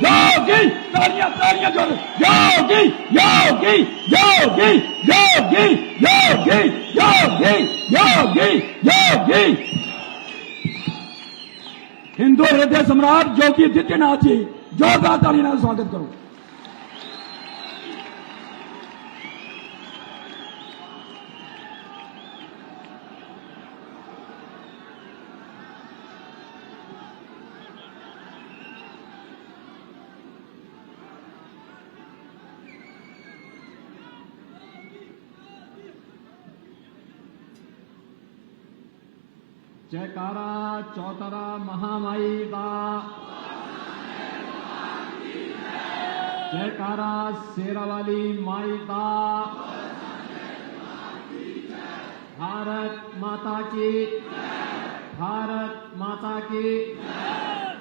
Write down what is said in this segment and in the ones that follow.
योगी, तालियां तालियां जोर, योगी योगी योगी योगी योगी योगी योगी योगी। हिंदू हृदय सम्राट योगी आदित्यनाथ जी, जोरदार ताली ਨਾਲ स्वागत करो। जयकारा चौतरा महामाई दा, जयकारा शेरावाली माई दा। भारत माता की, भारत माता की,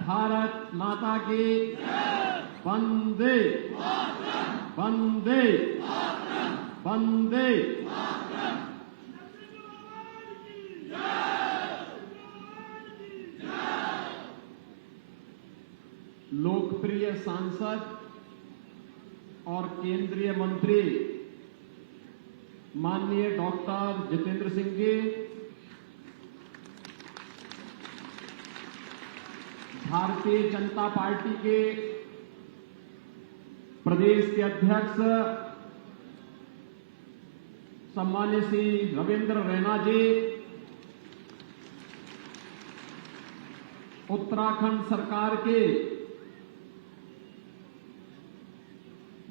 भारत माता की। वंदे वंदे वंदे। लोकप्रिय सांसद और केंद्रीय मंत्री माननीय डॉक्टर जितेंद्र सिंह जी, भारतीय जनता पार्टी के प्रदेश के अध्यक्ष सम्मान्य श्री रविंद्र रैना जी, उत्तराखंड सरकार के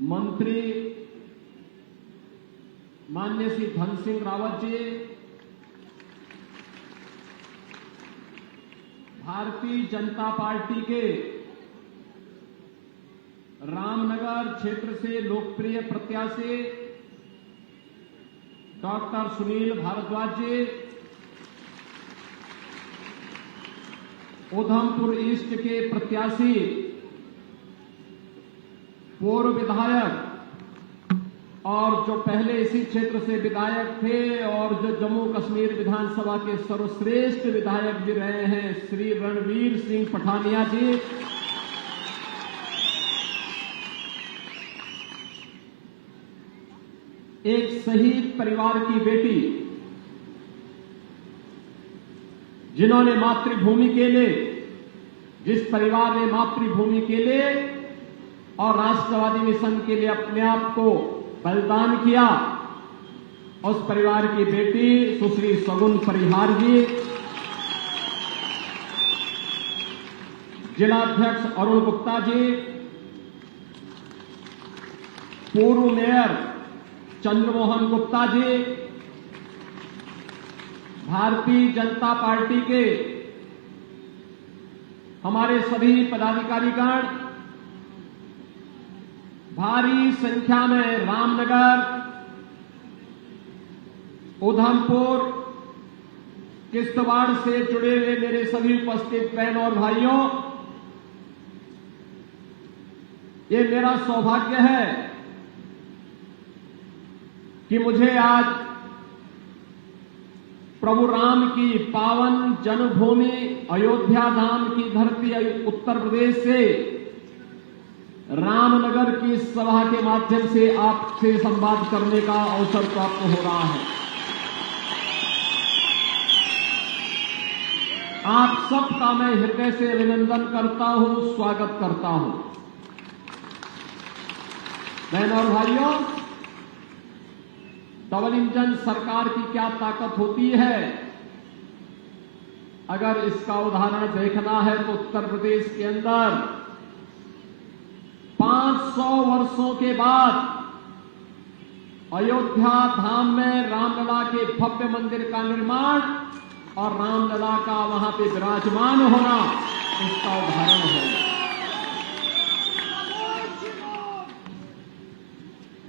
मंत्री माननीय श्री धन सिंह रावत जी, भारतीय जनता पार्टी के रामनगर क्षेत्र से लोकप्रिय प्रत्याशी डॉक्टर सुनील भारद्वाज जी, उधमपुर ईस्ट के प्रत्याशी पूर्व विधायक और जो पहले इसी क्षेत्र से विधायक थे और जो जम्मू कश्मीर विधानसभा के सर्वश्रेष्ठ विधायक भी रहे हैं, श्री रणवीर सिंह पठानिया जी, एक शहीद परिवार की बेटी जिन्होंने मातृभूमि के लिए, जिस परिवार ने मातृभूमि के लिए और राष्ट्रवादी मिशन के लिए अपने आप को बलिदान किया, उस परिवार की बेटी सुश्री सगुन परिहार जी, जिलाध्यक्ष अरुण गुप्ता जी, पूर्व मेयर चंद्रमोहन गुप्ता जी, भारतीय जनता पार्टी के हमारे सभी पदाधिकारीगण, भारी संख्या में रामनगर, उधमपुर, किश्तवाड़ से जुड़े हुए मेरे सभी उपस्थित बहन और भाइयों, ये मेरा सौभाग्य है कि मुझे आज प्रभु राम की पावन जन्मभूमि अयोध्या धाम की धरती उत्तर प्रदेश से रामनगर की सभा के माध्यम से आपसे संवाद करने का अवसर प्राप्त हो रहा है। आप सबका मैं हृदय से अभिनंदन करता हूं, स्वागत करता हूं। बहनों और भाइयों, डबल इंजन सरकार की क्या ताकत होती है, अगर इसका उदाहरण देखना है तो उत्तर प्रदेश के अंदर 500 वर्षों के बाद अयोध्या धाम में रामलला के भव्य मंदिर का निर्माण और रामलला का वहां पे विराजमान होना इसका उदाहरण है।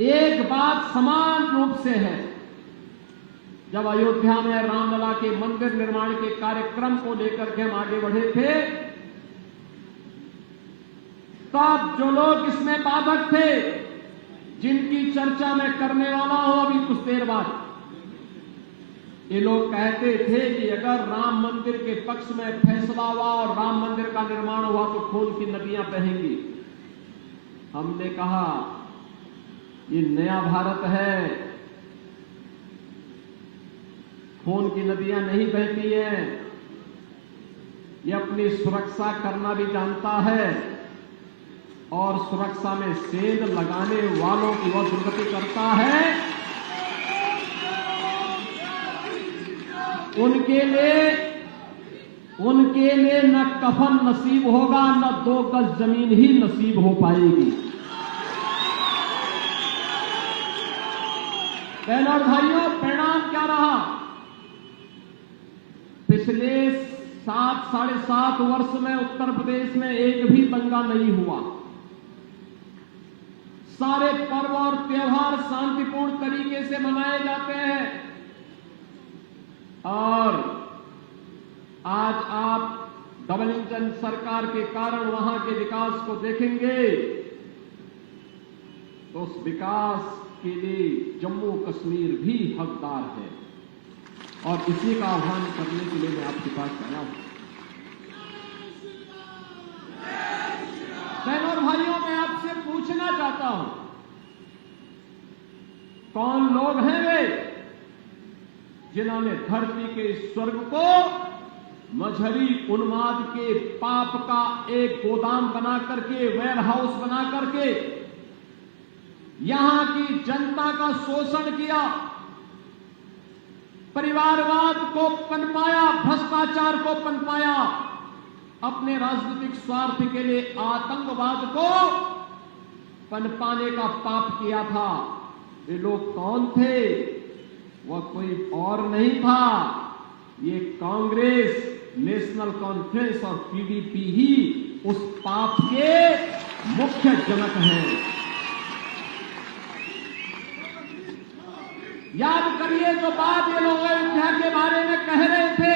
एक बात समान रूप से है, जब अयोध्या में रामलला के मंदिर निर्माण के कार्यक्रम को लेकर के हम आगे बढ़े थे, तब जो लोग इसमें बाधक थे, जिनकी चर्चा मैं करने वाला हूं अभी कुछ देर बाद, ये लोग कहते थे कि अगर राम मंदिर के पक्ष में फैसला हुआ और राम मंदिर का निर्माण हुआ तो खून की नदियां बहेंगी। हमने कहा ये नया भारत है, खून की नदियां नहीं बहती हैं, ये अपनी सुरक्षा करना भी जानता है और सुरक्षा में सेंध लगाने वालों की वह दुर्गति करता है। उनके लिए न कफन नसीब होगा, न 2 गज जमीन ही नसीब हो पाएगी। बहनों और भाइयों, परिणाम क्या रहा? पिछले 7-7.5 वर्ष में उत्तर प्रदेश में एक भी दंगा नहीं हुआ। सारे पर्व और त्योहार शांतिपूर्ण तरीके से मनाए जाते हैं और आज आप डबल इंजन सरकार के कारण वहां के विकास को देखेंगे तो उस विकास के लिए जम्मू कश्मीर भी हकदार है और इसी का आह्वान करने के लिए मैं आपके पास आया हूं। बहनों और भाइयों, मैं आपसे पूछना चाहता हूं, कौन लोग हैं वे जिन्होंने धरती के स्वर्ग को मजहरी उन्माद के पाप का एक गोदाम बना करके, वेयर हाउस बना करके यहां की जनता का शोषण किया, परिवारवाद को पनपाया, भ्रष्टाचार को पनपाया, अपने राजनीतिक स्वार्थ के लिए आतंकवाद को पनपाने का पाप किया था। ये लोग कौन थे? वह कोई और नहीं था, ये कांग्रेस, नेशनल कॉन्फ्रेंस और पीडीपी ही उस पाप के मुख्य जनक हैं। याद करिए जो बात ये लोग अयोध्या के बारे में कह रहे थे,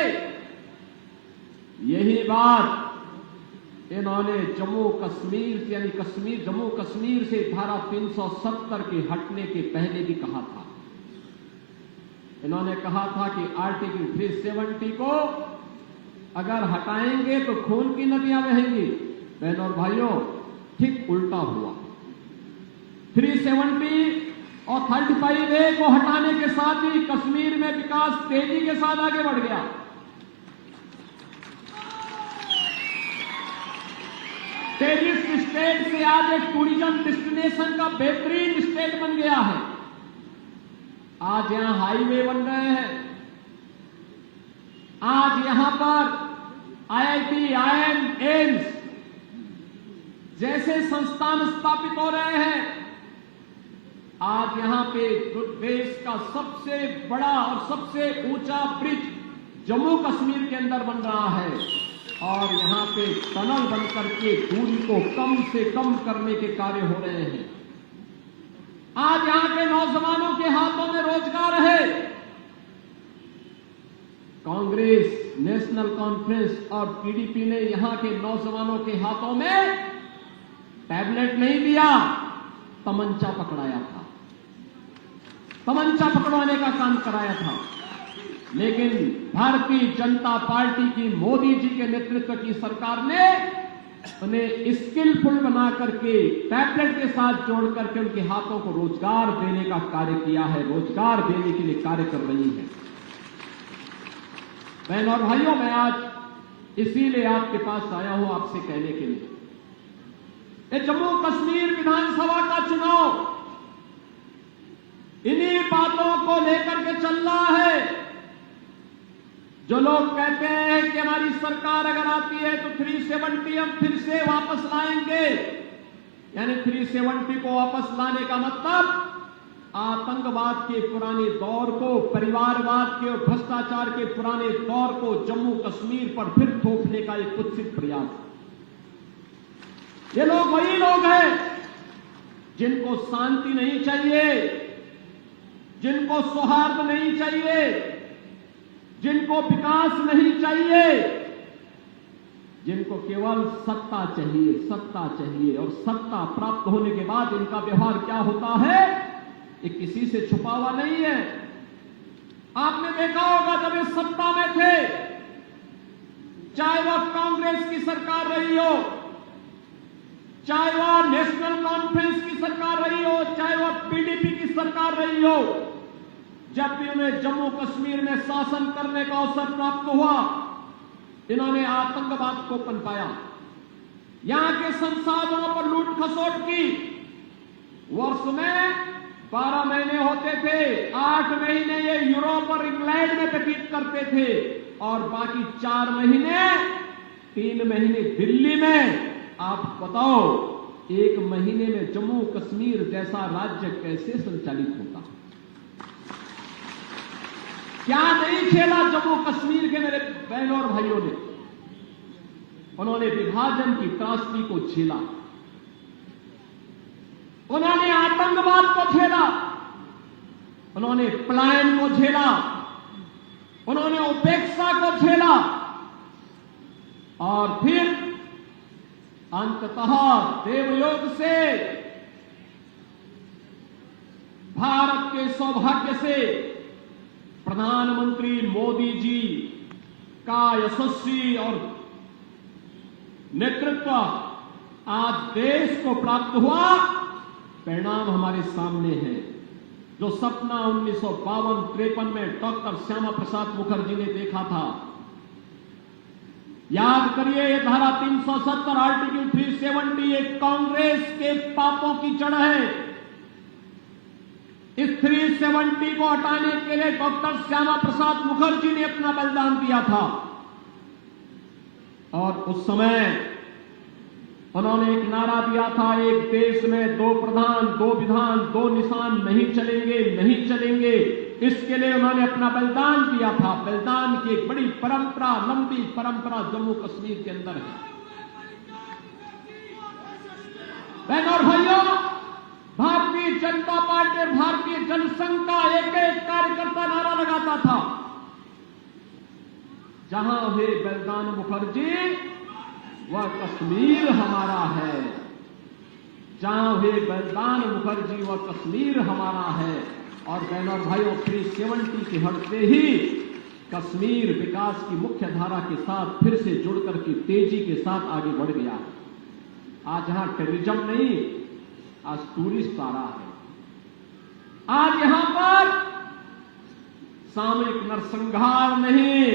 यही बात इन्होंने जम्मू कश्मीर से, यानी जम्मू कश्मीर से धारा 370 के हटने के पहले भी कहा था। इन्होंने कहा था कि आर्टिकल 370 को अगर हटाएंगे तो खून की नदियां बहेंगी। बहनों और भाइयों, ठीक उल्टा हुआ। 370 और 35A को हटाने के साथ ही कश्मीर में विकास तेजी के साथ आगे बढ़ गया। टेररिस्ट स्टेट से आज एक टूरिज्म डेस्टिनेशन का बेहतरीन स्टेट बन गया है। आज यहां हाईवे बन रहे हैं, आज यहां पर IIT, IIM, एम्स जैसे संस्थान स्थापित हो रहे हैं। आज यहां पे देश का सबसे बड़ा और सबसे ऊंचा ब्रिज जम्मू कश्मीर के अंदर बन रहा है और यहां पे टनल बनकर के दूरी को कम से कम करने के कार्य हो रहे हैं। आज यहां के नौजवानों के हाथों में रोजगार है। कांग्रेस, नेशनल कॉन्फ्रेंस और पीडीपी ने यहां के नौजवानों के हाथों में टैबलेट नहीं दिया, तमंचा पकड़ाया था, तमंचा पकड़वाने का काम कराया था। लेकिन भारतीय जनता पार्टी की, मोदी जी के नेतृत्व की सरकार ने उन्हें स्किलफुल बना करके टैबलेट के साथ जोड़ करके उनके हाथों को रोजगार देने का कार्य किया है, रोजगार देने के लिए कार्य कर रही है। बहनों और भाइयों, मैं आज इसीलिए आपके पास आया हूं आपसे कहने के लिए, ये जम्मू कश्मीर विधानसभा का चुनाव इन्हीं बातों को लेकर के चल रहा है। जो लोग कहते हैं कि हमारी सरकार अगर आती है तो 370 हम फिर से वापस लाएंगे, यानी 370 को वापस लाने का मतलब आतंकवाद के पुराने दौर को, परिवारवाद के और भ्रष्टाचार के पुराने दौर को जम्मू कश्मीर पर फिर थोपने का एक कुत्सित प्रयास। ये लोग वही लोग हैं जिनको शांति नहीं चाहिए, जिनको सौहार्द नहीं चाहिए, जिनको विकास नहीं चाहिए, जिनको केवल सत्ता चाहिए, सत्ता चाहिए। और सत्ता प्राप्त होने के बाद इनका व्यवहार क्या होता है, ये किसी से छुपा हुआ नहीं है। आपने देखा होगा जब ये सत्ता में थे, चाहे वह कांग्रेस की सरकार रही हो, चाहे वह नेशनल कॉन्फ्रेंस की सरकार रही हो, चाहे वह पीडीपी की सरकार रही हो, जब भी उन्हें जम्मू कश्मीर में शासन करने का अवसर प्राप्त हुआ, इन्होंने आतंकवाद को पनपाया, यहां के संसाधनों पर लूट खसोट की। वर्ष में 12 महीने होते थे, 8 महीने ये यूरोप और इंग्लैंड में व्यतीत करते थे और बाकी 4 महीने, 3 महीने दिल्ली में। आप बताओ, 1 महीने में जम्मू कश्मीर जैसा राज्य कैसे संचालित होता? क्या नहीं खेला जम्मू कश्मीर के मेरे बहनों और भाइयों ने? उन्होंने विभाजन की त्रासदी को झेला, उन्होंने आतंकवाद को झेला, उन्होंने पलायन को झेला, उन्होंने उपेक्षा को झेला और फिर अंततः देवयोग से, भारत के सौभाग्य से प्रधानमंत्री मोदी जी का यशस्वी और नेतृत्व आज देश को प्राप्त हुआ। परिणाम हमारे सामने है। जो सपना 1952-53 में डॉक्टर श्यामा प्रसाद मुखर्जी ने देखा था, याद करिए, ये धारा 370 आर्टिकल 370 एक कांग्रेस के पापों की जड़ है। इस 370 को हटाने के लिए डॉक्टर श्यामा प्रसाद मुखर्जी ने अपना बलिदान दिया था और उस समय उन्होंने एक नारा दिया था, एक देश में 2 प्रधान, 2 विधान, 2 निशान नहीं चलेंगे, नहीं चलेंगे। इसके लिए उन्होंने अपना बलिदान दिया था। बलिदान की एक बड़ी परंपरा, लंबी परंपरा जम्मू कश्मीर के अंदर है। बहनों और भाइयों, भारतीय जनता पार्टी और भारतीय जनसंघ का एक एक कार्यकर्ता नारा लगाता था, जहां हुए बलिदान मुखर्जी, वह कश्मीर हमारा है। जहां हुए बलिदान मुखर्जी, वह कश्मीर हमारा है। और बहनों और भाइयों, 370 के हटते ही कश्मीर विकास की मुख्य धारा के साथ फिर से जुड़कर के तेजी के साथ आगे बढ़ गया। आज यहां टूरिज्म नहीं, आज टूरिस्ट आ रहा है। आज यहां पर सामूहिक नरसंहार नहीं,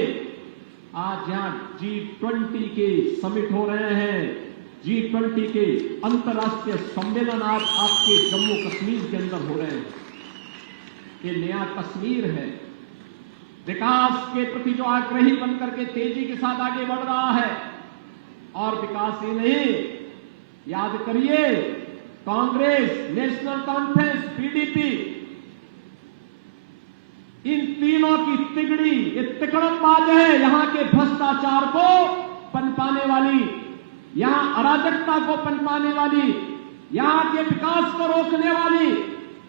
आज यहां G20 के समिट हो रहे हैं। G20 के अंतर्राष्ट्रीय सम्मेलन आज आपके जम्मू कश्मीर के अंदर हो रहे हैं। ये नया कश्मीर है, विकास के प्रति जो आग्रही बनकर के तेजी के साथ आगे बढ़ रहा है। और विकास ही नहीं, याद करिए, कांग्रेस, नेशनल कॉन्फ्रेंस, पीडीपी, इन तीनों की तिगड़ी, ये तिकड़मबाज है। यहां के भ्रष्टाचार को पनपाने वाली, यहां अराजकता को पनपाने वाली, यहां के विकास को रोकने वाली,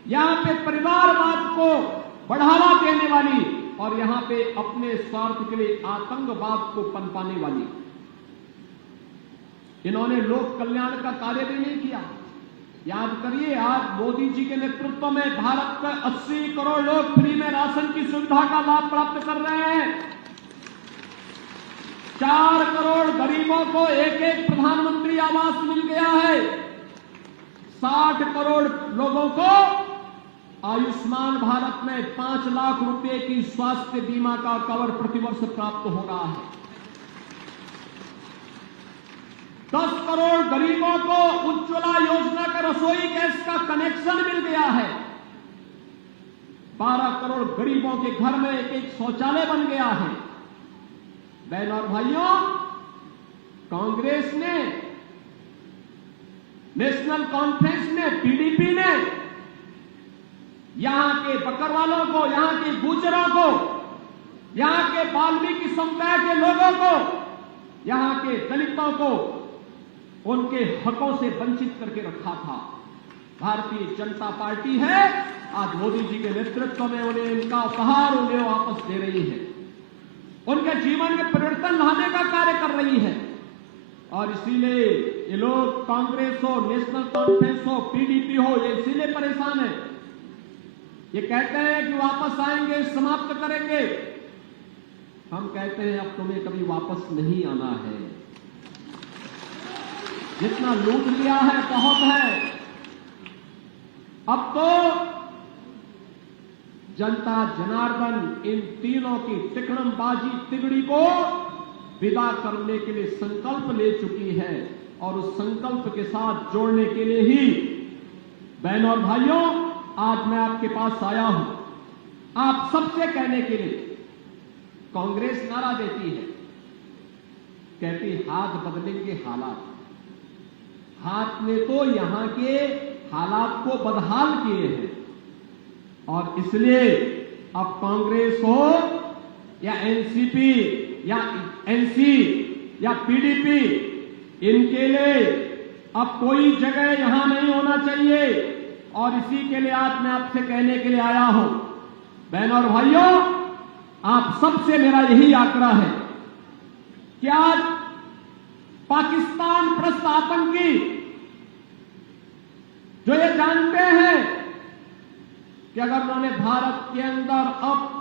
यहां पे परिवारवाद को बढ़ावा देने वाली और यहां पे अपने स्वार्थ के लिए आतंकवाद को पनपाने वाली। इन्होंने लोक कल्याण का कार्य भी नहीं किया। याद करिए, आज मोदी जी के नेतृत्व में भारत के 80 करोड़ लोग फ्री में राशन की सुविधा का लाभ प्राप्त कर रहे हैं। 4 करोड़ गरीबों को एक प्रधानमंत्री आवास मिल गया है। 60 करोड़ लोगों को आयुष्मान भारत में 5 लाख रुपए की स्वास्थ्य बीमा का कवर प्रतिवर्ष प्राप्त हो रहा है। 10 करोड़ गरीबों को उज्ज्वला योजना का रसोई गैस का कनेक्शन मिल गया है। 12 करोड़ गरीबों के घर में एक शौचालय बन गया है। बहनों और भाइयों, कांग्रेस ने, नेशनल कॉन्फ्रेंस ने, पीडीपी ने यहां के बकरवालों को, यहां के गुजरों को, यहां के वाल्मीकि समुदाय के लोगों को, यहां के दलितों को उनके हकों से वंचित करके रखा था। भारतीय जनता पार्टी है, आज मोदी जी के नेतृत्व में उन्हें इनका उपहार उन्हें वापस दे रही है, उनके जीवन में परिवर्तन लाने का कार्य कर रही है। और इसीलिए ये लोग, कांग्रेस हो, नेशनल कॉन्फ्रेंस हो, पीडीपी हो, ये इसीलिए परेशान है। ये कहते हैं कि वापस आएंगे, समाप्त करेंगे। हम कहते हैं अब तुम्हें कभी वापस नहीं आना है। जितना लूट लिया है बहुत है। अब तो जनता जनार्दन इन तीनों की तिकड़मबाजी तिगड़ी को विदा करने के लिए संकल्प ले चुकी है और उस संकल्प के साथ जोड़ने के लिए ही बहनों और भाइयों आज मैं आपके पास आया हूं। आप सबसे कहने के लिए कांग्रेस नारा देती है, कहती हाथ बदलेंगे हालात। हाथ ने तो यहां के हालात को बदहाल किए हैं और इसलिए अब कांग्रेस हो या एनसीपी या एनसी या पीडीपी, इनके लिए अब कोई जगह यहां नहीं होना चाहिए और इसी के लिए आज मैं आपसे कहने के लिए आया हूं। बहनों और भाइयों, आप सबसे मेरा यही आग्रह है कि आज पाकिस्तान प्रस्त आतंकी जो ये जानते हैं कि अगर उन्होंने भारत के अंदर अब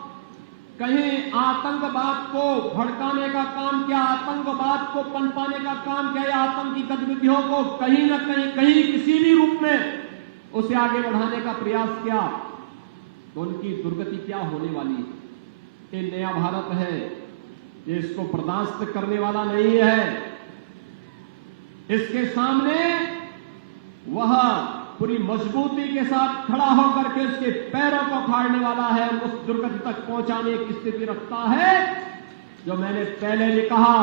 कहीं आतंकवाद को भड़काने का काम किया, आतंकवाद को पनपाने का काम किया या आतंकी गतिविधियों को कहीं न कहीं किसी भी रूप में उसे आगे बढ़ाने का प्रयास किया, तो उनकी दुर्गति क्या होने वाली है। ये नया भारत है, ये इसको बर्दाश्त करने वाला नहीं है। इसके सामने वह पूरी मजबूती के साथ खड़ा होकर के उसके पैरों को फाड़ने वाला है, उस दुर्गति तक पहुंचाने की स्थिति रखता है। जो मैंने पहले भी कहा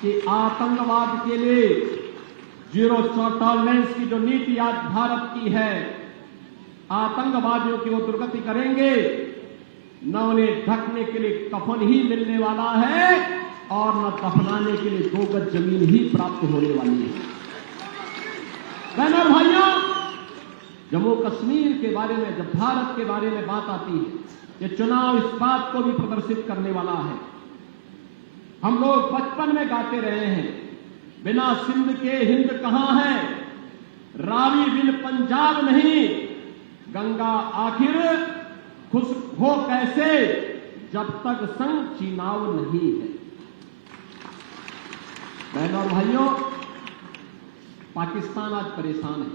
कि आतंकवाद के लिए जीरो टॉलरेंस की जो नीति आज भारत की है, आतंकवादियों की वो दुर्गति करेंगे, न उन्हें ढकने के लिए कफन ही मिलने वाला है और न दफनाने के लिए 2 गज जमीन ही प्राप्त होने वाली है। बहनों और भाइयों, जम्मू कश्मीर के बारे में जब भारत के बारे में बात आती है, ये चुनाव इस बात को भी प्रदर्शित करने वाला है। हम लोग बचपन में गाते रहे हैं, बिना सिंध के हिंद कहां है, रावी बिन पंजाब नहीं, गंगा आखिर खुश हो कैसे जब तक संग चीनाव नहीं है। बहनों और भाइयों, पाकिस्तान आज परेशान है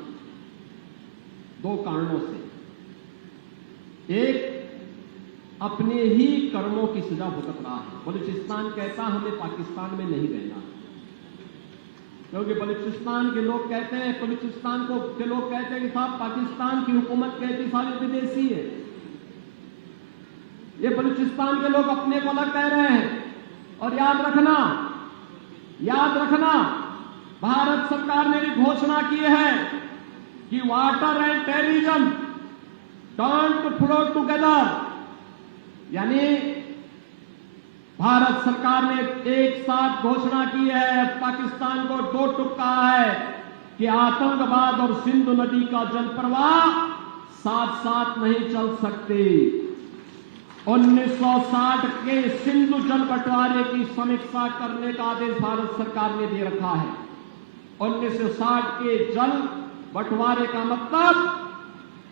2 कारणों से। एक, अपने ही कर्मों की सजा भुगत रहा है। बलूचिस्तान कहता हमें पाकिस्तान में नहीं रहना, क्योंकि बलूचिस्तान के लोग कहते हैं, बलूचिस्तान के लोग कहते हैं कि साहब पाकिस्तान की हुकूमत कहती सारी विदेशी है। ये बलूचिस्तान के लोग अपने को अलग कह रहे हैं। और याद रखना, भारत सरकार ने भी घोषणा की है कि water and terrorism don't flow together, यानी भारत सरकार ने एक साथ घोषणा की है, पाकिस्तान को 2 टुक कहा है कि आतंकवाद और सिंधु नदी का जल प्रवाह साथ साथ नहीं चल सकते। 1960 के सिंधु जल बंटवारे की समीक्षा करने का आदेश भारत सरकार ने दे रखा है। 1960 के जल बंटवारे का मतलब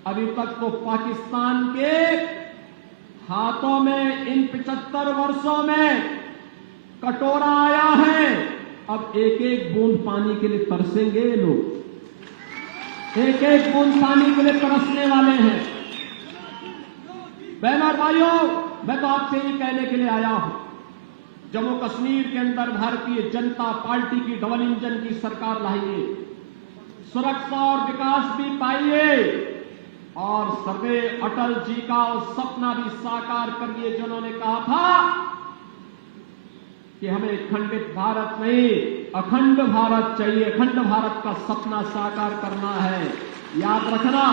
अभी तक तो पाकिस्तान के हाथों में इन 75 वर्षों में कटोरा आया है। अब एक एक बूंद पानी के लिए तरसेंगे लोग, एक एक बूंद पानी के लिए तरसने वाले हैं। बहनों और भाइयों, मैं तो आपसे ही कहने के लिए आया हूं, जम्मू कश्मीर के अंदर भारतीय जनता पार्टी की डबल इंजन की सरकार लाइए, सुरक्षा और विकास भी पाइए और सरदेव अटल जी का सपना भी साकार करिए, जिन्होंने कहा था कि हमें खंडित भारत नहीं अखंड भारत चाहिए, अखंड भारत का सपना साकार करना है। याद रखना,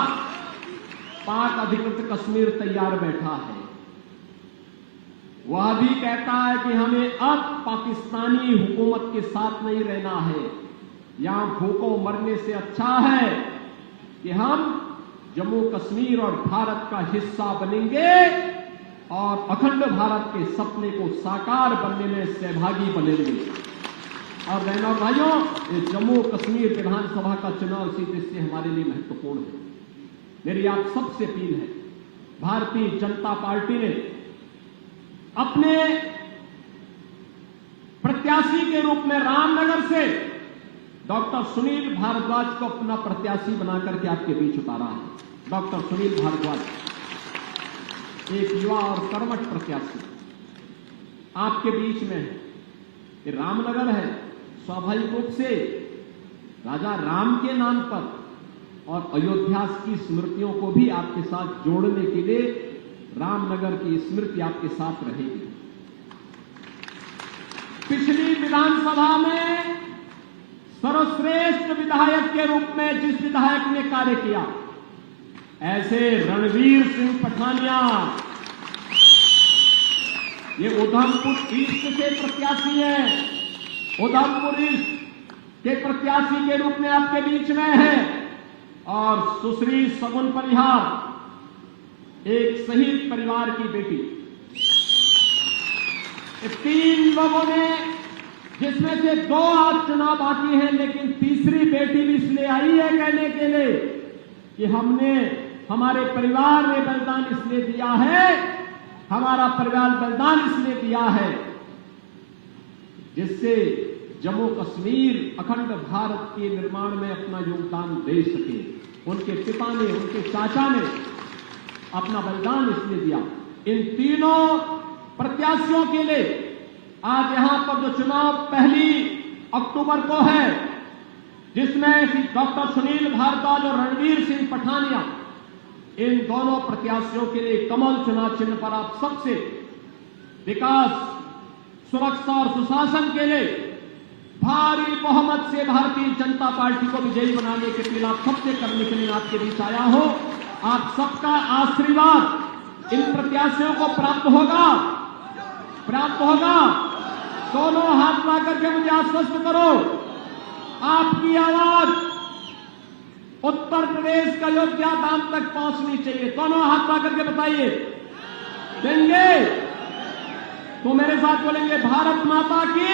पाक अधिकृत कश्मीर तैयार बैठा है। वह भी कहता है कि हमें अब पाकिस्तानी हुकूमत के साथ नहीं रहना है, यहां भूखों मरने से अच्छा है कि हम जम्मू कश्मीर और भारत का हिस्सा बनेंगे और अखंड भारत के सपने को साकार बनने में सहभागी बनेंगे। और बहनों और भाइयों, ये जम्मू कश्मीर विधानसभा का चुनाव इसी दृष्टि से हमारे लिए महत्वपूर्ण है। मेरी आप सबसे अपील है, भारतीय जनता पार्टी ने अपने प्रत्याशी के रूप में रामनगर से डॉक्टर सुनील भारद्वाज को अपना प्रत्याशी बनाकर के आपके बीच उतारा है। डॉक्टर सुनील भारद्वाज एक युवा और कर्मठ प्रत्याशी आपके बीच में है। ये रामनगर है, स्वाभाविक रूप से राजा राम के नाम पर और अयोध्या की स्मृतियों को भी आपके साथ जोड़ने के लिए रामनगर की स्मृति आपके साथ रहेगी। पिछली विधानसभा में सर्वश्रेष्ठ विधायक के रूप में जिस विधायक ने कार्य किया, ऐसे रणवीर सिंह पठानिया, ये उधमपुर ईस्ट के प्रत्याशी हैं। उधमपुर ईस्ट के प्रत्याशी के रूप में आपके बीच में है। और सुश्री सगुन परिहार, एक शहीद परिवार की बेटी। तीन लोगों ने, जिसमें से दो आज चुनाव बाकी हैं, लेकिन तीसरी बेटी भी इसलिए आई है कहने के लिए कि हमारे परिवार ने बलिदान इसलिए दिया है, हमारा परिवार बलिदान इसलिए दिया है जिससे जम्मू कश्मीर अखंड भारत के निर्माण में अपना योगदान दे सके। उनके पिता ने, उनके चाचा ने अपना बलिदान इसलिए दिया। इन तीनों प्रत्याशियों के लिए आज यहां पर जो चुनाव 1 अक्टूबर को है, जिसमें डॉक्टर सुनील भारद्वाज और रणवीर सिंह पठानिया, इन दोनों प्रत्याशियों के लिए कमल चुनाव चिन्ह पर आप सबसे विकास, सुरक्षा और सुशासन के लिए भारी बहुमत से भारतीय जनता पार्टी को विजयी बनाने के लिए आप सबसे करने के लिए आपके बीच आया हो। आप सबका आशीर्वाद इन प्रत्याशियों को प्राप्त होगा। दोनों हाथ ला करके मुझे आश्वस्त करो, आपकी आवाज उत्तर प्रदेश का अयोध्या धाम तक पहुंचनी चाहिए। दोनों हाथ ला करके बताइए, देंगे? तो मेरे साथ बोलेंगे, भारत माता की।